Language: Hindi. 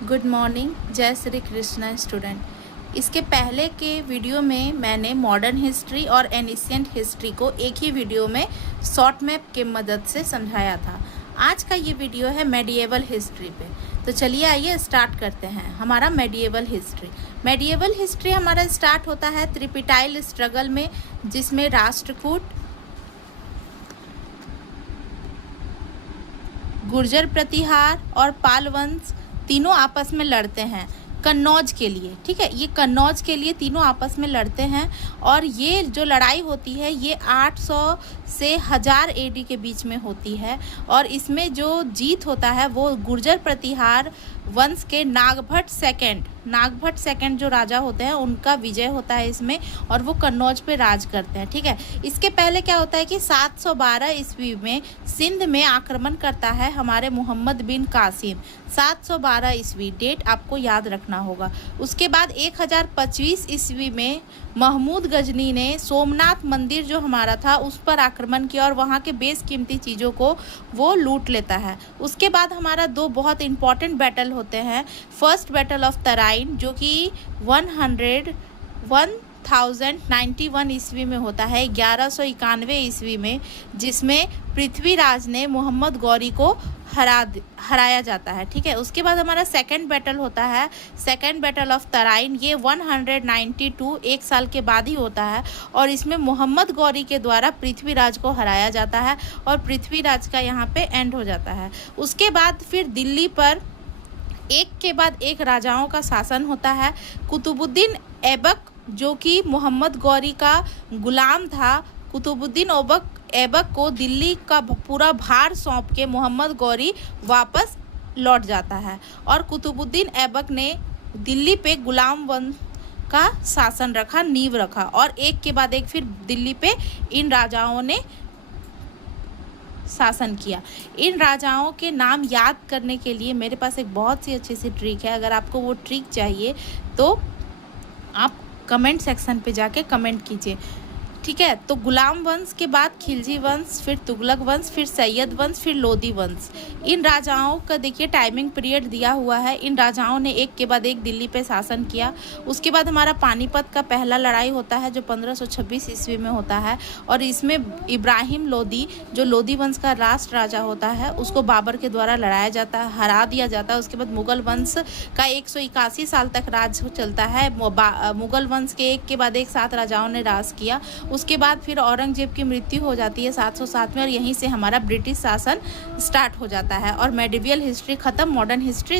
गुड मॉर्निंग, जय श्री कृष्णा स्टूडेंट। इसके पहले के वीडियो में मैंने मॉडर्न हिस्ट्री और एनिशिएंट हिस्ट्री को एक ही वीडियो में शॉर्ट मैप के मदद से समझाया था। आज का ये वीडियो है मेडिएवल हिस्ट्री पे। तो चलिए आइए स्टार्ट करते हैं हमारा मेडिएवल हिस्ट्री। मेडिएवल हिस्ट्री हमारा स्टार्ट होता है त्रिपिटाइल स्ट्रगल में, जिसमें राष्ट्रकूट, गुर्जर प्रतिहार और पाल वंश तीनों आपस में लड़ते हैं कन्नौज के लिए। ठीक है, ये कन्नौज के लिए तीनों आपस में लड़ते हैं और ये जो लड़ाई होती है ये 800 से 1000 एडी के बीच में होती है। और इसमें जो जीत होता है वो गुर्जर प्रतिहार वंश के नागभट्ट सेकंड जो राजा होते हैं उनका विजय होता है इसमें, और वो कन्नौज पे राज करते हैं। ठीक है, इसके पहले क्या होता है कि 712 ईस्वी में सिंध में आक्रमण करता है हमारे मोहम्मद बिन कासिम। 712 ईस्वी डेट आपको याद रखना होगा। उसके बाद 1025 ईस्वी में महमूद गजनी ने सोमनाथ मंदिर जो हमारा था उस पर आक्रमण किया और वहाँ के बेशकीमती चीज़ों को वो लूट लेता है। उसके बाद हमारा दो बहुत इंपॉर्टेंट बैटल होते हैं। फर्स्ट बैटल ऑफ तराइन जो कि 1091 ईस्वी में होता है, 1191 ईस्वी में, जिसमें पृथ्वीराज ने मोहम्मद गौरी को हराया जाता है। ठीक है, उसके बाद हमारा सेकंड बैटल होता है, सेकंड बैटल ऑफ तराइन। ये 192 एक साल के बाद ही होता है और इसमें मोहम्मद गौरी के द्वारा पृथ्वीराज को हराया जाता है और पृथ्वीराज का यहाँ पे एंड हो जाता है। उसके बाद फिर दिल्ली पर एक के बाद एक राजाओं का शासन होता है। कुतुबुद्दीन ऐबक जो कि मोहम्मद गौरी का गुलाम था, कुतुबुद्दीन ऐबक को दिल्ली का पूरा भार सौंप के मोहम्मद गौरी वापस लौट जाता है और कुतुबुद्दीन ऐबक ने दिल्ली पे गुलाम वंश का शासन रखा, नींव रखा, और एक के बाद एक फिर दिल्ली पे इन राजाओं ने शासन किया। इन राजाओं के नाम याद करने के लिए मेरे पास एक बहुत सी अच्छी सी ट्रिक है। अगर आपको वो ट्रिक चाहिए तो आप कमेंट सेक्शन पे जाके कमेंट कीजिए। ठीक है, तो गुलाम वंश के बाद खिलजी वंश, फिर तुगलक वंश, फिर सैयद वंश, फिर लोदी वंश। इन राजाओं का देखिए टाइमिंग पीरियड दिया हुआ है। इन राजाओं ने एक के बाद एक दिल्ली पे शासन किया। उसके बाद हमारा पानीपत का पहला लड़ाई होता है जो 1526 ईस्वी में होता है और इसमें इब्राहिम लोदी जो लोदी वंश का राष्ट्र राजा होता है उसको बाबर के द्वारा लड़ाया जाता है, हरा दिया जाता है। उसके बाद मुगल वंश का 181 साल तक राज चलता है। मुगल वंश के एक के बाद एक 7 राजाओं ने राज किया। उसके बाद फिर औरंगजेब की मृत्यु हो जाती है 707 में और यहीं से हमारा ब्रिटिश शासन स्टार्ट हो जाता है और मेडिवल हिस्ट्री खत्म, मॉडर्न हिस्ट्री